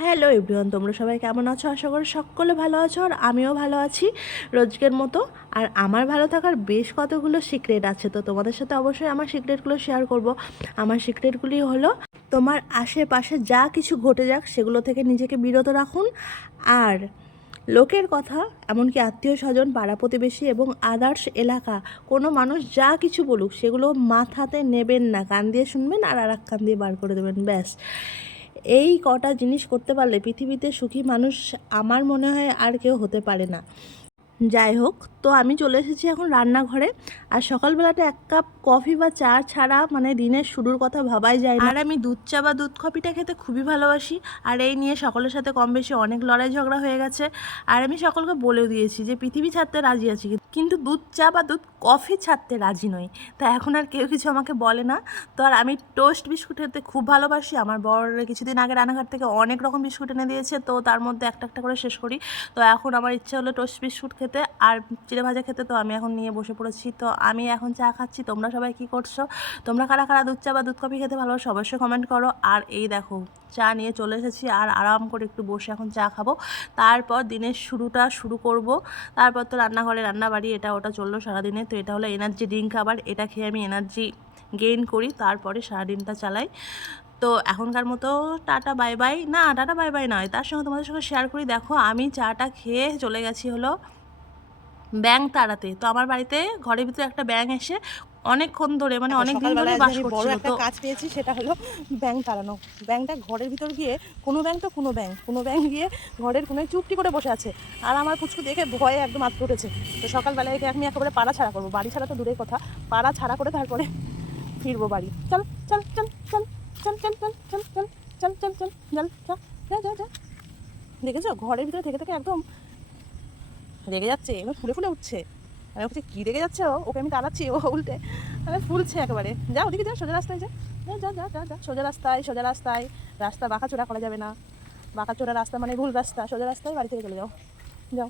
Hello everyone, তোমরা সবাই কেমন আছো? আশা করি সকলে ভালো আছো আর আমিও ভালো আছি রোজকের মতো। আর আমার ভালো থাকার বেশ কতগুলো সিক্রেট আছে, তো তোমাদের সাথে অবশ্যই আমার সিক্রেটগুলো শেয়ার করব। আমার সিক্রেটগুলি হলো, তোমার আশেপাশে যা কিছু ঘটে যাক সেগুলো থেকে নিজেকে বিরত রাখুন। আর লোকের কথা, এমনকি আত্মীয় স্বজন, পাড়া প্রতিবেশী এবং আদার্স এলাকা, কোনো মানুষ যা কিছু বলুক সেগুলো মাথাতে নেবেন না, কান দিয়ে শুনবেন আর এক কান দিয়ে বার করে দেবেন, ব্যাস। এই কটা জিনিস করতে পারলে পৃথিবীতে সুখী মানুষ আমার মনে হয় আর কেউ হতে পারে না। যাই হোক, তো আমি চলে এসেছি এখন রান্নাঘরে। আর সকালবেলাটা এক কাপ কফি বা চা ছাড়া মানে দিনের শুরুর কথা ভাবাই যায় না। আর আমি দুধ চা বা দুধ কফিটা খেতে খুবই ভালোবাসি। আর এই নিয়ে সকলের সাথে কম বেশি অনেক লড়াই ঝগড়া হয়ে গেছে। আর আমি সকলকে বলেও দিয়েছি যে পৃথিবী ছাড়তে রাজি আছি, কিন্তু দুধ চা বা দুধ কফি ছাড়তে রাজি নই। তা এখন আর কেউ কিছু আমাকে বলে না। তো আর আমি টোস্ট বিস্কুট খেতে খুব ভালোবাসি। আমার বর কিছুদিন আগে রান্নাঘর থেকে অনেক রকম বিস্কুট এনে দিয়েছে, তো তার মধ্যে একটা একটা করে শেষ করি। তো এখন আমার ইচ্ছে হলো টোস্ট বিস্কুট খেতে আর চিড়ে ভাজা খেতে, তো আমি এখন নিয়ে বসে পড়েছি। তো আমি এখন চা খাচ্ছি। তোমরা সবাই কি করছো? তোমরা কারা কারা দুধ চা বা দুধ কফি খেতে ভালোবাসো অবশ্যই কমেন্ট করো। আর এই দেখো, চা নিয়ে চলে এসেছি আর আরাম করে একটু বসে এখন চা খাবো। তারপর দিনের শুরুটা শুরু করব। তারপর তো রান্নাঘরে রান্নাবাড়ি এটা ওটা চললো সারাদিনে। তো এটা হলো এনার্জি ড্রিঙ্ক খাবার, এটা খেয়ে আমি এনার্জি গেইন করি, তারপরে সারাদিনটা চালাই। তো এখনকার মতো টাটা বাই বাই, না টাটা বাই বাই নয়, তার সঙ্গে তোমাদের সঙ্গে শেয়ার করি। দেখো আমি চাটা খেয়ে চলে গেছি হলো ব্যাঙ তাড়াতে। তো আমার বাড়িতে ঘরের ভিতরে একটা ব্যাঙ এসে অনেকক্ষণ ধরে মানে অনেক দিন ধরে বাস করছিল। বড় একটা কাজ পেয়েছি, সেটা হলো ব্যাঙ তাড়ানো। ব্যাঙটা ঘরের ভিতর গিয়ে কোনো ব্যাঙ গিয়ে ঘরের কোনোয় চুপটি করে বসে আছে। আর আমার পুচকু দেখে ভয়ে একদম আটকে উঠেছে। তো সকালবেলায় একে আমি একেবারে পাড়া ছাড়া করবো, বাড়ি ছাড়া তো দূরের কথা, পাড়া ছাড়া করে তারপরে ফিরবো বাড়ি। চল চল চল চল চল চল চল চল চল চল চল চল চল চল যা যা যা। দেখেছো ঘরের ভিতরে থেকে থেকে একদম রেগে যাচ্ছে, এবার ফুলে ফুলে উঠছে। আমি ওকে কী রেগে যাচ্ছে, ওকে আমি তাড়াচ্ছি, ও উল্টে মানে ফুলছে একেবারে। যা ওদিকে যা, সোজা রাস্তায় যা, যা যা যা যা সোজা রাস্তায়, সোজা রাস্তায়। রাস্তা বাঁকাচোরা করা যাবে না, বাঁকাচোরা রাস্তা মানে ভুল রাস্তা, সোজা রাস্তায় বাড়ি থেকে চলে যাও, যাও।